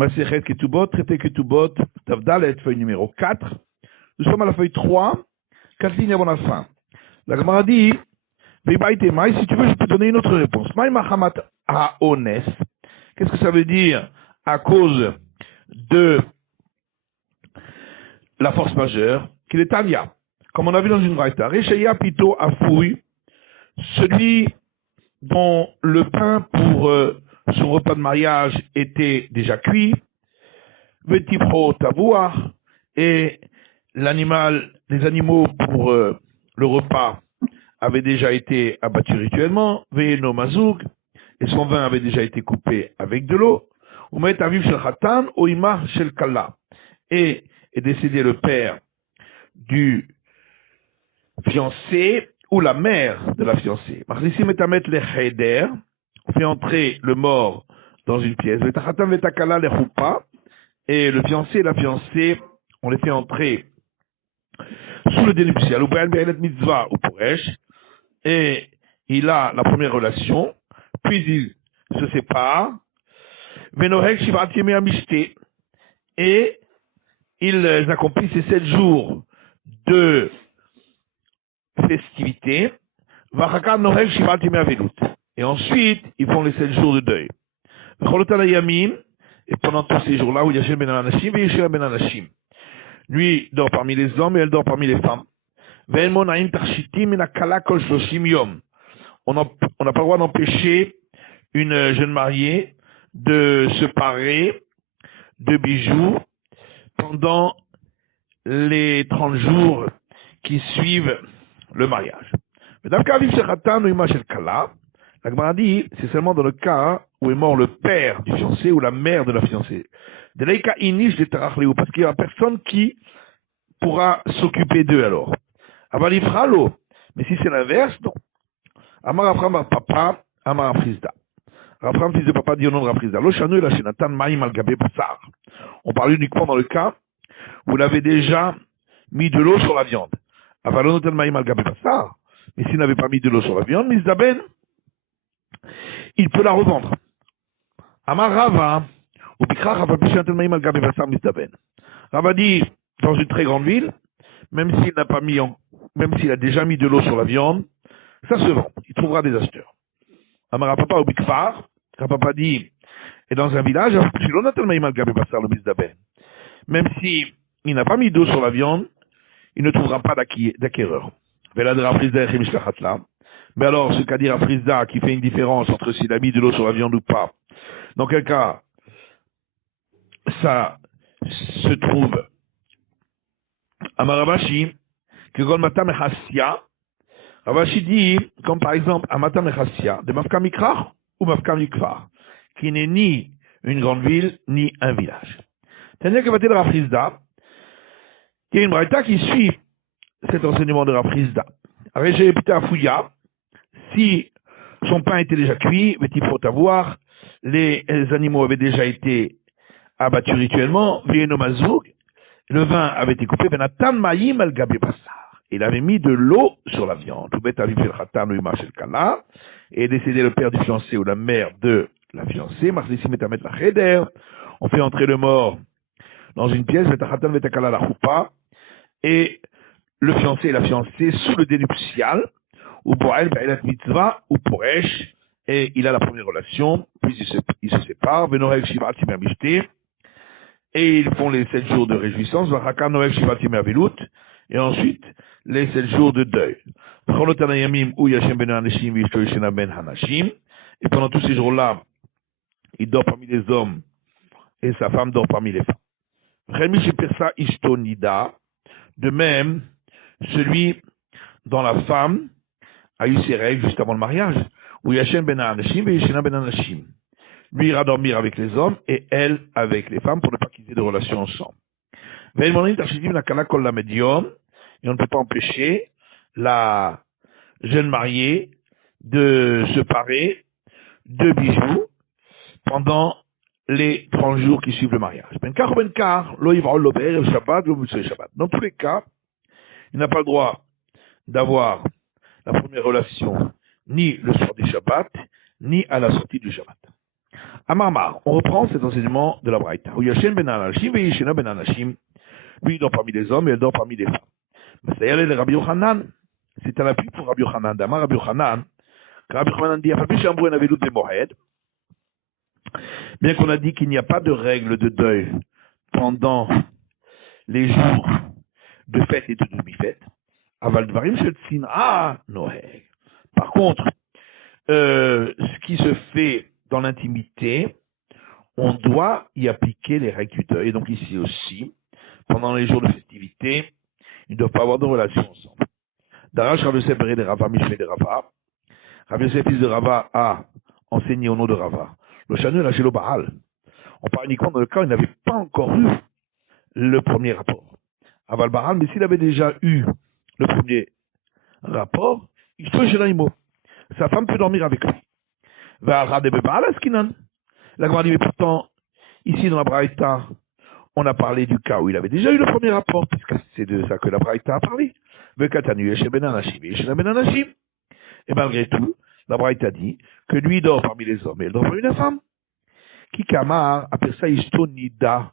Masechet Ketubot, traité Ketubot, Tavdalet, feuille numéro 4. Nous sommes à la feuille 3, 4 lignes avant la fin. La Gemara dit, si tu veux, je peux donner une autre réponse. Maï Mahamat Haones. Qu'est-ce que ça veut dire à cause de la force majeure, qu'il est Tania. Comme on a vu dans une braïta, Recheya Pito Afoui, celui dont le pain pour son repas de mariage était déjà cuit, Vetipro Tavoua, et les animaux pour le repas avaient déjà été abattus rituellement, Veeno Mazoug, et son vin avait déjà été coupé avec de l'eau, Umet Aviv Shel Khatan, Oima Shel Kalla, et est décédé le père du fiancé ou la mère de la fiancée. Machnissim et Amet le Cheder, on fait entrer le mort dans une pièce, Vetachatan Vetakala le Choupa, et le fiancé et la fiancée, on les fait entrer sous le dénuptial, ou Be'elet Mitzvah ou Poresh, et il a la première relation, puis il se sépare, Venorek Shivat Yemei Amishte, et ils accomplissent ces 7 jours de festivité, et ensuite ils font les 7 jours de deuil. Et pendant tous ces jours-là, où Yashem ben Anashim et Yeshua ben Anashim, lui dort parmi les hommes et elle dort parmi les femmes. On n'a pas le droit d'empêcher une jeune mariée de se parer de bijoux pendant les 30 jours qui suivent le mariage. Mais dans le cas la Gemara dit, c'est seulement dans le cas où est mort le père du fiancé ou la mère de la fiancée. Parce qu'il n'y a personne qui pourra s'occuper d'eux alors. Mais si c'est l'inverse, non. Amar Abraham papa, Amar Frisda. Abraham fils de papa dit au nom de Rafrizda. On parle uniquement dans le cas où il avait déjà mis de l'eau sur la viande. Mais s'il n'avait pas mis de l'eau sur la viande, Mizdaben, il peut la revendre. Amar Rava, ou Rava dit, dans une très grande ville, même s'il a déjà mis de l'eau sur la viande, ça se vend. Il trouvera des acheteurs. Amar Papa ou Bikfar, Papa dit, et dans un village, même si il n'a pas mis d'eau sur la viande, il ne trouvera pas d'acquéreur. Mais alors, ce qu'a dit Rafrizda, qui fait une différence entre s'il a mis de l'eau sur la viande ou pas, dans quel cas, ça se trouve à Maravashi, que Golmata Mechassia, Ravashi dit, comme par exemple, Amata Mechassia, de Mafka Mikrach ou Mafka Mikfar, qui n'est ni une grande ville, ni un village. C'est-à-dire que va-t-il Rafrizda, il y a une braïta qui suit cet enseignement de Rafrizda. Si son pain était déjà cuit, il faut avoir, les animaux avaient déjà été abattus rituellement, le vin avait été coupé, il avait mis de l'eau sur la viande. Et décédé le père du fiancé ou la mère de la fiancée, on fait entrer le mort dans une pièce, et le fiancé et la fiancée sous le dénuptial, ou pour elle, mitzvah, ou pour Esh, et il a la première relation, puis il se sépare, et ils font les 7 jours de réjouissance, et ensuite les 7 jours de deuil. Et pendant tous ces jours-là, il dort parmi les hommes, et sa femme dort parmi les femmes. De même, celui dont la femme a eu ses règles juste avant le mariage, où Yashem ben Anashim et Yeshena ben Anashim. Lui ira dormir avec les hommes et elle avec les femmes pour ne pas qu'ils aient de relations ensemble. Et on ne peut pas empêcher la jeune mariée de se parer de bijoux pendant les 30 jours qui suivent le mariage. Dans tous les cas, il n'a pas le droit d'avoir la première relation ni le soir du Shabbat, ni à la sortie du Shabbat. Amarmar, on reprend cet enseignement de la Braïta. Où Yashen ben Anashim et Yeshena ben Anashim, lui il dort parmi les hommes et elle dort parmi les femmes. Mais c'est le Rabbi Yochanan, c'est un appui pour Rabbi Yochanan. D'Amar Rabbi Yochanan, Rabbi Yochanan dit, Afapi Shambou en Avelut de Mohed, bien qu'on a dit qu'il n'y a pas de règle de deuil pendant les jours de fête et de demi-fête, Aval Dvarim Shetsin, Noeg. Par contre, ce qui se fait dans l'intimité, on doit y appliquer les règles du deuil. Et donc ici aussi, pendant les jours de festivité, ils ne doivent pas avoir de relations ensemble. Darash Rav Yosef de Rava, Mishmei de Rava. Rav Yosef, fils de Rava, a enseigné au nom de Rava. Le Shanu lâché le Baal. On parle uniquement dans le cas où il n'avait pas encore eu le premier rapport. Aval Baal, mais s'il avait déjà eu le premier rapport, il peut chez l'animaux. Sa femme peut dormir avec lui. La Gemara dit, mais pourtant, ici dans la Braïta, on a parlé du cas où il avait déjà eu le premier rapport, puisque c'est de ça que la Braïta a parlé. Et malgré tout, la Braïta dit que lui dort parmi les hommes et elle dort parmi les femmes. Kikamar appelle ça Ishtonida.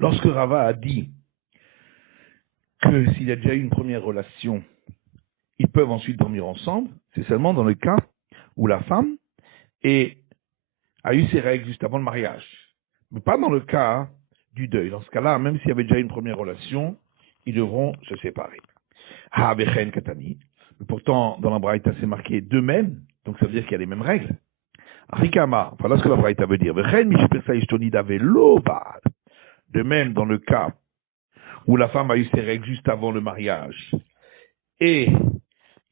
Lorsque Rava a dit que s'il a déjà eu une première relation, ils peuvent ensuite dormir ensemble, c'est seulement dans le cas où la femme a eu ses règles juste avant le mariage. Mais pas dans le cas du deuil. Dans ce cas-là, même s'il y avait déjà une première relation, ils devront se séparer. Ha'abechen katani. Mais pourtant, dans la Braïta, c'est marqué de même, donc ça veut dire qu'il y a les mêmes règles. Rikama, voilà ce que la Braïta veut dire. De même, dans le cas où la femme a eu ses règles juste avant le mariage et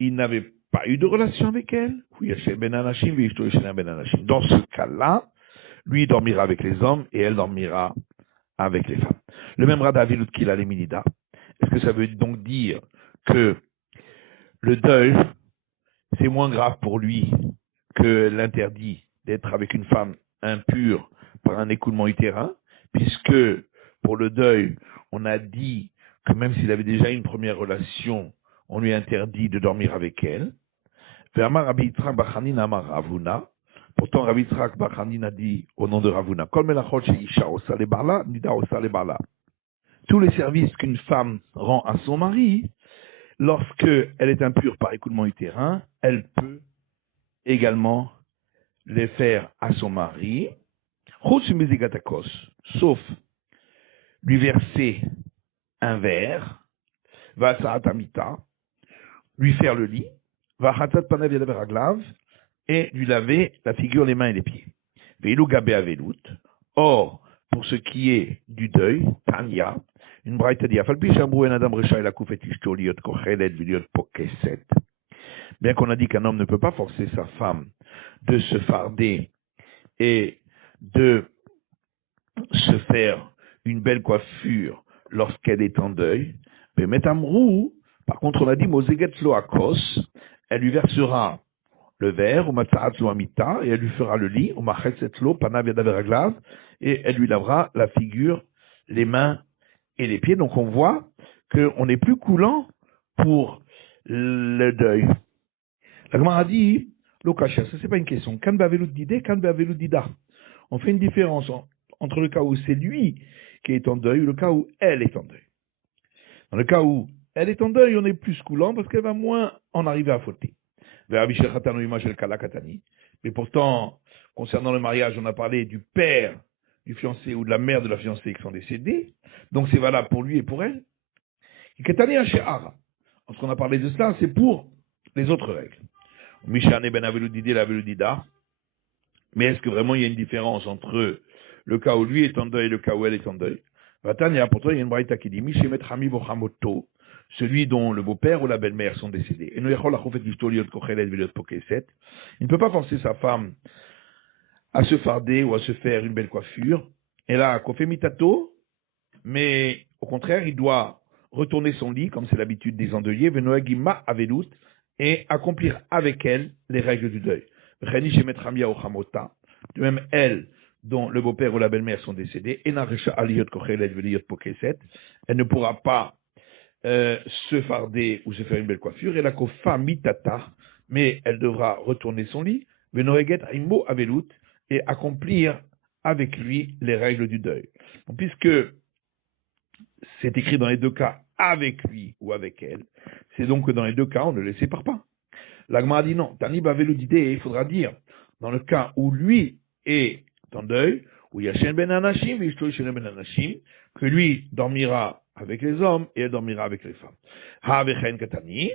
il n'avait pas eu de relation avec elle, dans ce cas-là, lui dormira avec les hommes et elle dormira avec les femmes. Le même Rada Avilut qu'il a les Minida. Est-ce que ça veut donc dire que le deuil, c'est moins grave pour lui que l'interdit d'être avec une femme impure par un écoulement utérin, puisque pour le deuil, on a dit que même s'il avait déjà une première relation, on lui interdit de dormir avec elle. Pourtant, Rabbi Yitzhak Bar Chanina a dit au nom de Ravuna, tous les services qu'une femme rend à son mari, lorsque elle est impure par écoulement utérin, elle peut également les faire à son mari, sauf lui verser un verre, lui faire le lit, et lui laver la figure, les mains et les pieds. Or, pour ce qui est du deuil, Tanya, une braïta dit, bien qu'on a dit qu'un homme ne peut pas forcer sa femme de se farder et de se faire une belle coiffure lorsqu'elle est en deuil, mais Metamrou, par contre on a dit Mozegetlo Akos, elle lui versera le verre, ou Matzaatlo Amita, et elle lui fera le lit, ou Machetzetlo Panav Yadaveraglav, et elle lui lavera la figure, les mains et les pieds. Donc on voit qu'on n'est plus coulant pour le deuil. La Gemara a dit, Lokasha, ça c'est pas une question. Kan be'avelut dideh, kan be'avelut dida. On fait une différence entre le cas où c'est lui qui est en deuil ou le cas où elle est en deuil. Dans le cas où elle est en deuil, on est plus coulant parce qu'elle va moins en arriver à fauter. Mais pourtant, concernant le mariage, on a parlé du père du fiancé ou de la mère de la fiancée qui sont décédés. Donc c'est valable pour lui et pour elle. Lorsqu'on a parlé de cela, c'est pour les autres règles. Mais est-ce que vraiment il y a une différence entre le cas où lui est en deuil et le cas où elle est en deuil? Pourtant, il y a une braïta qui dit celui dont le beau-père ou la belle-mère sont décédés. Il ne peut pas forcer sa femme à se farder ou à se faire une belle coiffure. Et là, kofé mitato, mais au contraire, il doit retourner son lit, comme c'est l'habitude des endeuillés, et accomplir avec elle les règles du deuil. De même, elle, dont le beau-père ou la belle-mère sont décédés, elle ne pourra pas se farder ou se faire une belle coiffure, et la kofa mitata, mais elle devra retourner son lit, et accomplir avec lui les règles du deuil. Donc, puisque c'est écrit dans les deux cas avec lui ou avec elle, c'est donc que dans les deux cas, on ne le sépare pas. L'Agma a dit non. Tani Bavelu d'idée, il faudra dire, dans le cas où lui est en deuil, où il y a Shen Ben Anashim, Ben Anashim, que lui dormira avec les hommes et elle dormira avec les femmes. Ha Vechen Katani.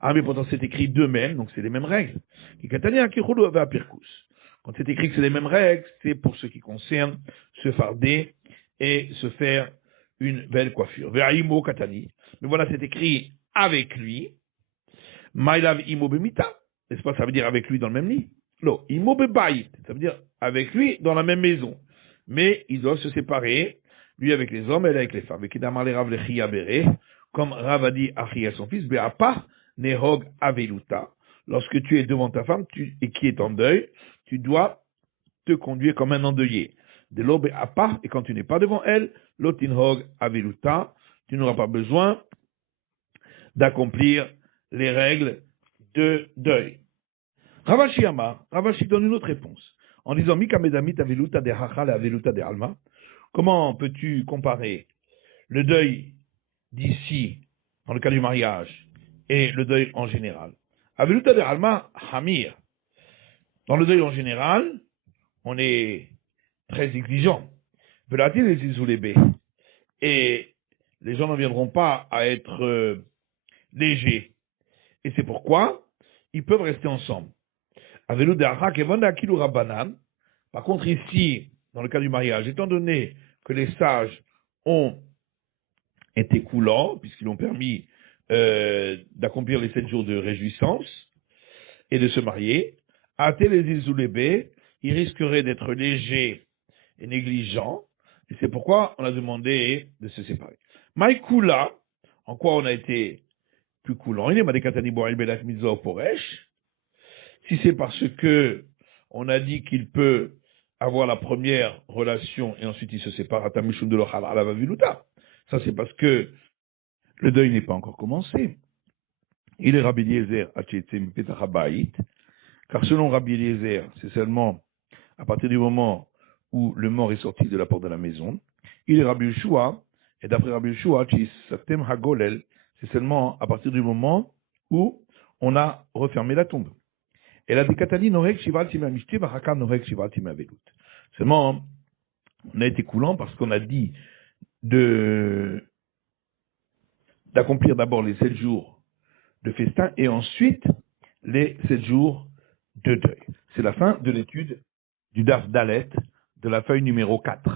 Ah, mais pourtant c'est écrit d'eux-mêmes, donc c'est les mêmes règles. Katani Akichulu va Pirkus. Quand c'est écrit que c'est les mêmes règles, c'est pour ce qui concerne se farder et se faire une belle coiffure. Ve'aimo Katani. Mais voilà, c'est écrit avec lui. Mailav imo bemita, n'est-ce pas, ça veut dire avec lui dans le même lit. Non, imo bebayit, ça veut dire avec lui dans la même maison. Mais ils doivent se séparer, lui avec les hommes, elle avec les femmes. Comme Rav a dit à son fils, be'apa nehog aveluta. Lorsque tu es devant ta femme et qui est en deuil, tu dois te conduire comme un endeuillé. De l'eau be'apa, et quand tu n'es pas devant elle, lotinhog aveluta, tu n'auras pas besoin d'accomplir les règles de deuil. Ravashi Amar, Ravashi donne une autre réponse en disant Mika medamit aveluta de hachal aveluta de alma. Comment peux-tu comparer le deuil d'ici, dans le cas du mariage, et le deuil en général? Aveluta de alma hamir. Dans le deuil en général, on est très exigeant. Velati les isoulébé. Et les gens ne viendront pas à être légers. Et c'est pourquoi ils peuvent rester ensemble. Par contre, ici, dans le cas du mariage, étant donné que les sages ont été coulants, puisqu'ils ont permis d'accomplir les 7 jours de réjouissance et de se marier, athée les isoulébés, ils risqueraient d'être légers et négligents, et c'est pourquoi on a demandé de se séparer. Maïkoula, en quoi on a été plus coulant, il est Madekatani Boel Belat Mitzvah Poresh. Si c'est parce que on a dit qu'il peut avoir la première relation et ensuite il se sépare à Tamishum de l'Ochal à la Vaviluta. Ça c'est parce que le deuil n'est pas encore commencé. Il est Rabbi Eliezer Achetzem Petachabait, car selon Rabbi Eliezer, c'est seulement à partir du moment où le mort est sorti de la porte de la maison. Il est Rabbi Yeshua, et d'après Rabbi Yeshua, Satem Hagolel, c'est seulement à partir du moment où on a refermé la tombe. Et la décatali norek shival tima mishti vachaka norek shival tima velut. Seulement, on a été coulant parce qu'on a dit d'accomplir d'abord les 7 jours de festin et ensuite les 7 jours de deuil. C'est la fin de l'étude du Daf Dalet de la feuille numéro 4.